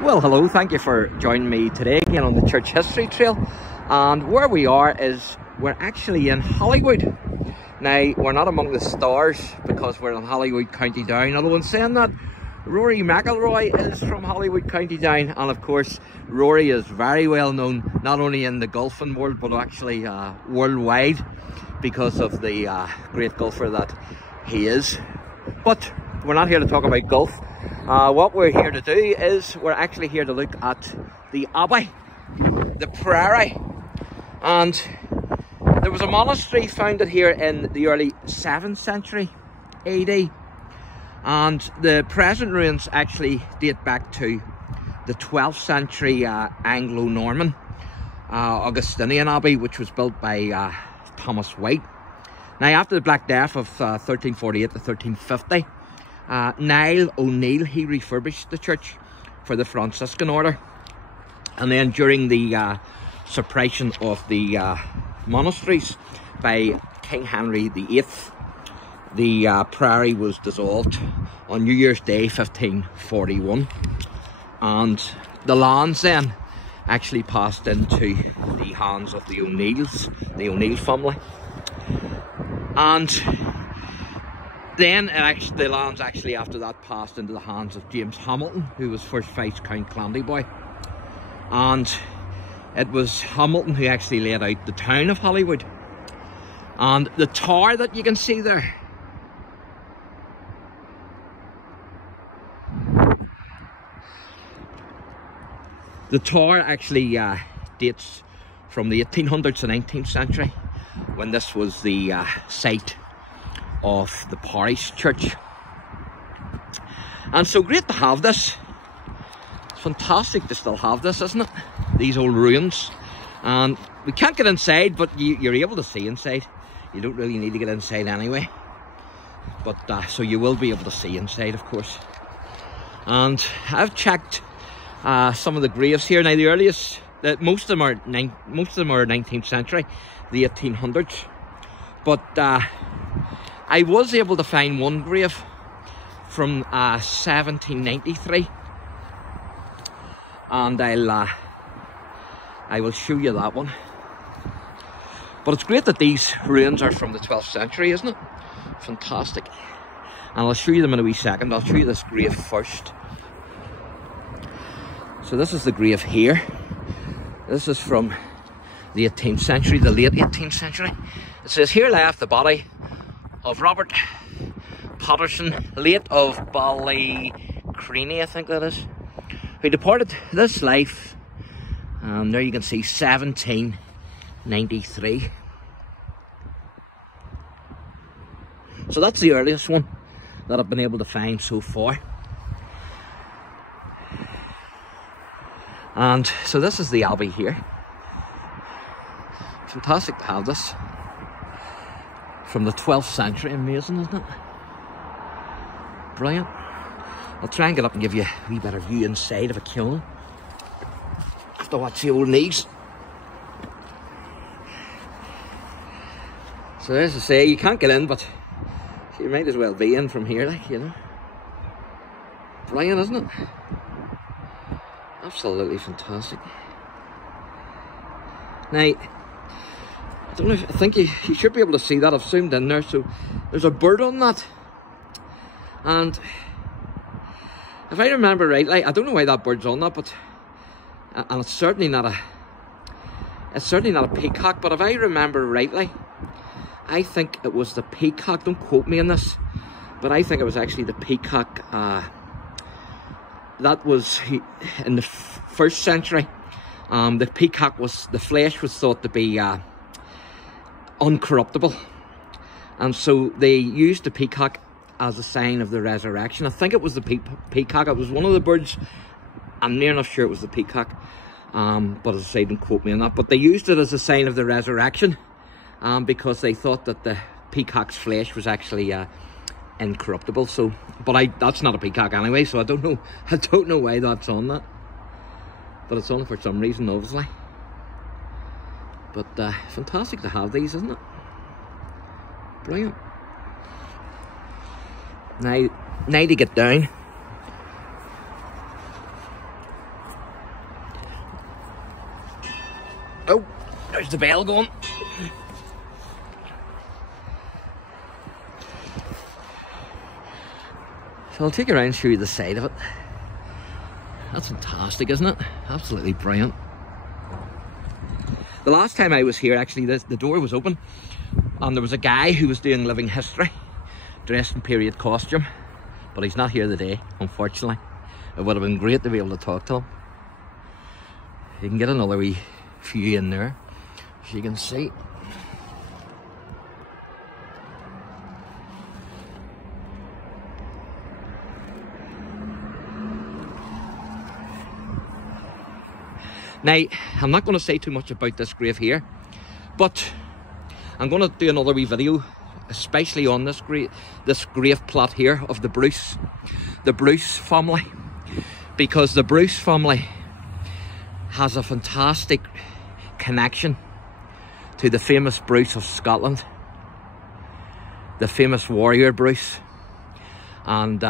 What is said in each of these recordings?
Well, hello, thank you for joining me today again on the Church History Trail. And where we are is we're actually in Holywood. Now, we're not among the stars because we're in Holywood, County Down. Although in saying that, Rory McIlroy is from Holywood, County Down. And of course, Rory is very well known, not only in the golfing world, but actually worldwide because of the great golfer that he is. But we're not here to talk about golf. What we're here to do is we're actually here to look at the Abbey, the Priory. And there was a monastery founded here in the early 7th century AD. And the present ruins actually date back to the 12th century Anglo-Norman Augustinian Abbey, which was built by Thomas White. Now, after the Black Death of 1348 to 1350, Niall O'Neill, he refurbished the church for the Franciscan order. And then during the suppression of the monasteries by King Henry VIII, the priory was dissolved on New Year's Day 1541, and the lands then actually passed into the hands of the O'Neills, the O'Neill family. And then the lands actually after that passed into the hands of James Hamilton, who was first Viscount Clandeboy. And it was Hamilton who actually laid out the town of Holywood. And the tower that you can see there, the tower actually dates from the 1800s and 19th century, when this was the site of the parish church. And so great to have this. It's fantastic to still have this, isn't it? These old ruins. And we can't get inside, but you're able to see inside. You don't really need to get inside anyway. But so you will be able to see inside, of course. And I've checked some of the graves here. Now, the earliest, most of them are 19th century, the 1800s. But I was able to find one grave from 1793, and I will show you that one. But it's great that these ruins are from the 12th century, isn't it? Fantastic. And I'll show you them in a wee second. I'll show you this grave first. So this is the grave here. This is from the 18th century, the late 18th century. It says, "Here lieth the body of Robert Patterson, late of Ballycreeny," I think that is, who departed this life. There you can see 1793. So that's the earliest one that I've been able to find so far. And so this is the Abbey here. Fantastic to have this. From the 12th century, amazing, isn't it? Brilliant. I'll try and get up and give you a wee better view inside if I can. I have to watch the old knees. So as I say, you can't get in, but you might as well be in from here, like, you know. Brilliant, isn't it? Absolutely fantastic. Now, I don't know, I think you should be able to see that. I've zoomed in there. So there's a bird on that. And if I remember rightly, I don't know why that bird's on that, but and it's certainly not a peacock, but if I remember rightly, I think it was the peacock. Don't quote me on this, but I think it was actually the peacock that was in the 1st century. The peacock the flesh was thought to be uncorruptible, and so they used the peacock as a sign of the resurrection. I think it was the peacock. It was one of the birds. I'm near enough sure it was the peacock, but as I say, don't quote me on that. But they used it as a sign of the resurrection, because they thought that the peacock's flesh was actually incorruptible. So, but that's not a peacock anyway, so I don't know why that's on that, but it's on for some reason, obviously. But fantastic to have these, isn't it? Brilliant. Now to get down. Oh, there's the bell going. So I'll take you around and show you the side of it. That's fantastic, isn't it? Absolutely brilliant. The last time I was here, actually, the door was open and there was a guy who was doing living history, dressed in period costume, but he's not here today, unfortunately. It would have been great to be able to talk to him. You can get another wee view in there, as you can see. Now, I'm not going to say too much about this grave here, but I'm going to do another wee video, especially on this grave plot here of the Bruce family, because the Bruce family has a fantastic connection to the famous Bruce of Scotland, the famous warrior Bruce. And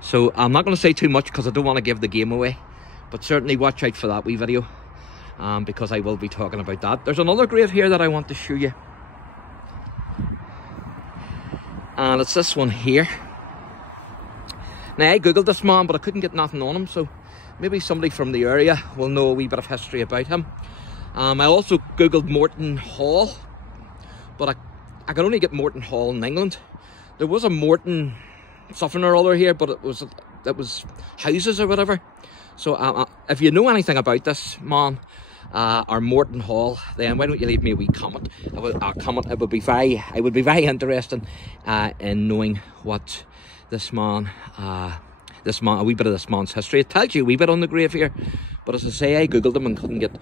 so I'm not going to say too much because I don't want to give the game away. But certainly watch out for that wee video, because I will be talking about that. There's another grave here that I want to show you. And it's this one here. Now, I googled this man, but I couldn't get nothing on him, so maybe somebody from the area will know a wee bit of history about him. I also googled Morton Hall, but I could only get Morton Hall in England. There was a Morton something or other here, but it was houses or whatever. So if you know anything about this man, or Morton Hall, then why don't you leave me a wee comment? It would be very interesting in knowing what this man, a wee bit of this man's history. It tells you a wee bit on the grave here, but as I say, I googled him and couldn't get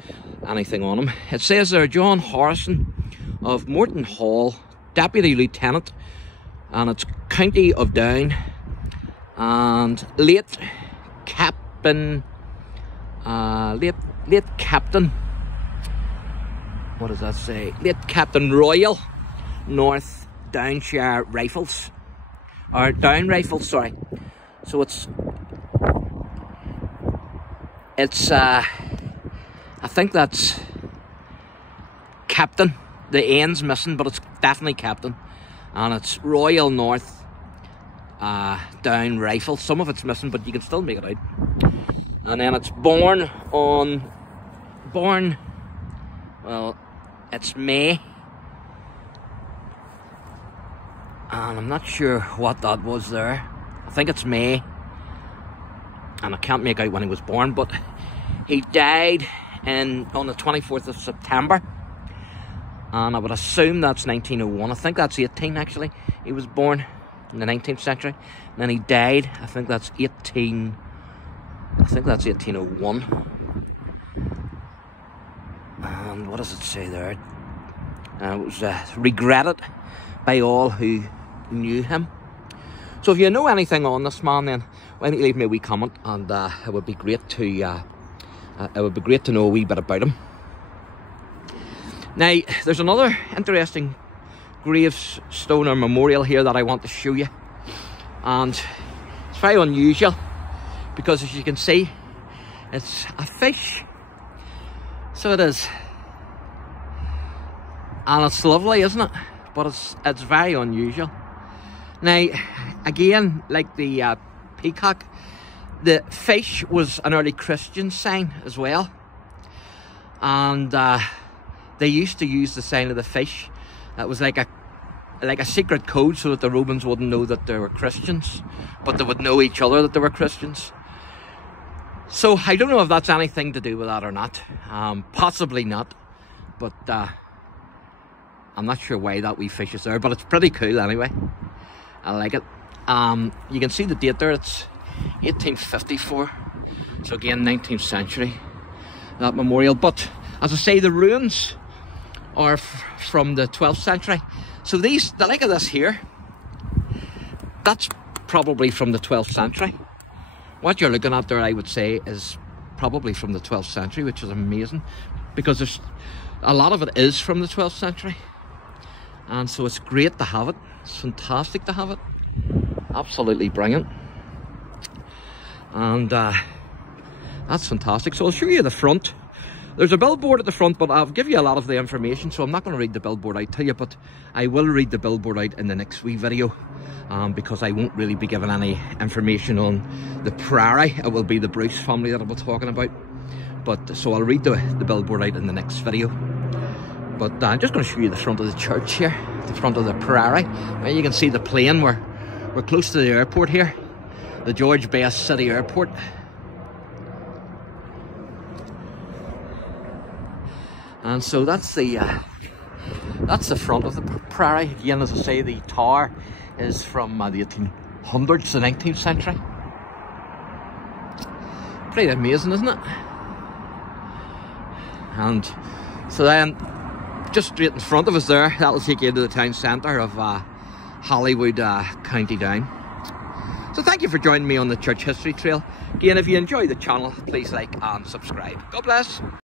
anything on him. It says there, John Harrison of Morton Hall, Deputy Lieutenant, and it's County of Down, and late Captain, what does that say? Late Captain Royal North Downshire Rifles, or Down Rifles, sorry. So it's I think that's Captain. The N's missing, but it's definitely Captain, and it's Royal North Down Rifle. Some of it's missing, but you can still make it out. And then it's born, well, it's May, and I'm not sure what that was there. I think it's May, and I can't make out when he was born, but he died on the 24th of September, and I would assume that's 1901. I think that's 18 actually. He was born in the 19th century, and then he died, I think that's 1801. And what does it say there? It was regretted by all who knew him. So if you know anything on this man, then why don't you leave me a wee comment, and it would be great to know a wee bit about him. Now, there's another interesting gravestone or memorial here that I want to show you, and it's very unusual because, as you can see, it's a fish. So it is, and it's lovely, isn't it? But it's very unusual. Now, again, like the peacock, the fish was an early Christian sign as well, and they used to use the sign of the fish. It was like a secret code, so that the Romans wouldn't know that they were Christians, but they would know each other that they were Christians. So I don't know if that's anything to do with that or not. Possibly not, but I'm not sure why that wee fish is there, but it's pretty cool anyway. I like it. You can see the date there, it's 1854, so again 19th century, that memorial. But as I say, the ruins are from the 12th century. So the like of this here, that's probably from the 12th century. What you're looking at there, I would say, is probably from the 12th century, which is amazing, because there's a lot of it is from the 12th century, and so it's great to have it. It's fantastic to have it, absolutely brilliant, and that's fantastic. So I'll show you the front There's a billboard at the front, but I'll give you a lot of the information, so I'm not going to read the billboard out to you, but I will read the billboard out in the next wee video, because I won't really be giving any information on the Priory. It will be the Bruce family that I'll be talking about. But so I'll read the billboard out in the next video. But I'm just going to show you the front of the church here, the front of the Priory. Now you can see the plane. We're close to the airport here, the George Best City Airport. And so that's the front of the Priory. Again, as I say, the tower is from the 1800s, the 19th century. Pretty amazing, isn't it? And so then, just straight in front of us there, that will take you into the town centre of Holywood, County Down. So thank you for joining me on the Church History Trail. Again, if you enjoy the channel, please like and subscribe. God bless.